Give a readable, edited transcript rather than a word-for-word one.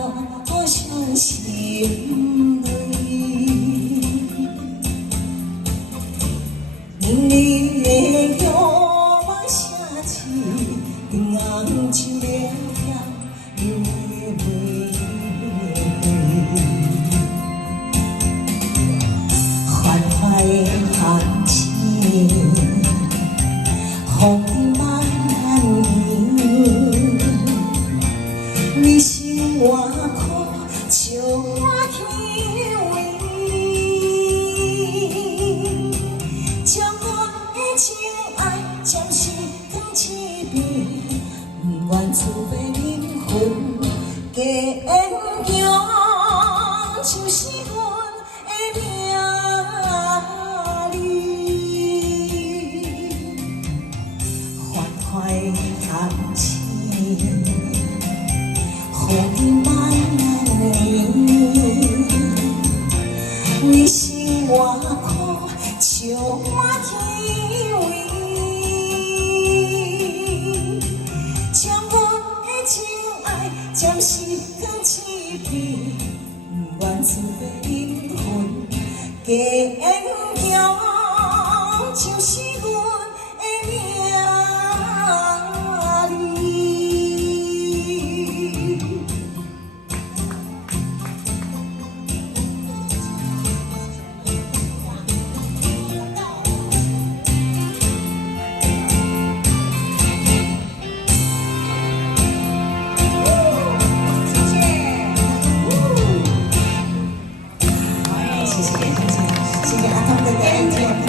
我伤心泪。你的药我写起，红酒了了流的花，缓缓的含情，风漫漫意，你心外苦，笑我天位。将我的情爱暂时放一边，不愿自被灵魂加强，就是阮的名字。缓缓的含情，风漫漫意，你心外苦，笑我天位。将我的情爱暂时放一边，不愿自被灵魂加强，就是阮的名字。谢谢阿汤哥的安静。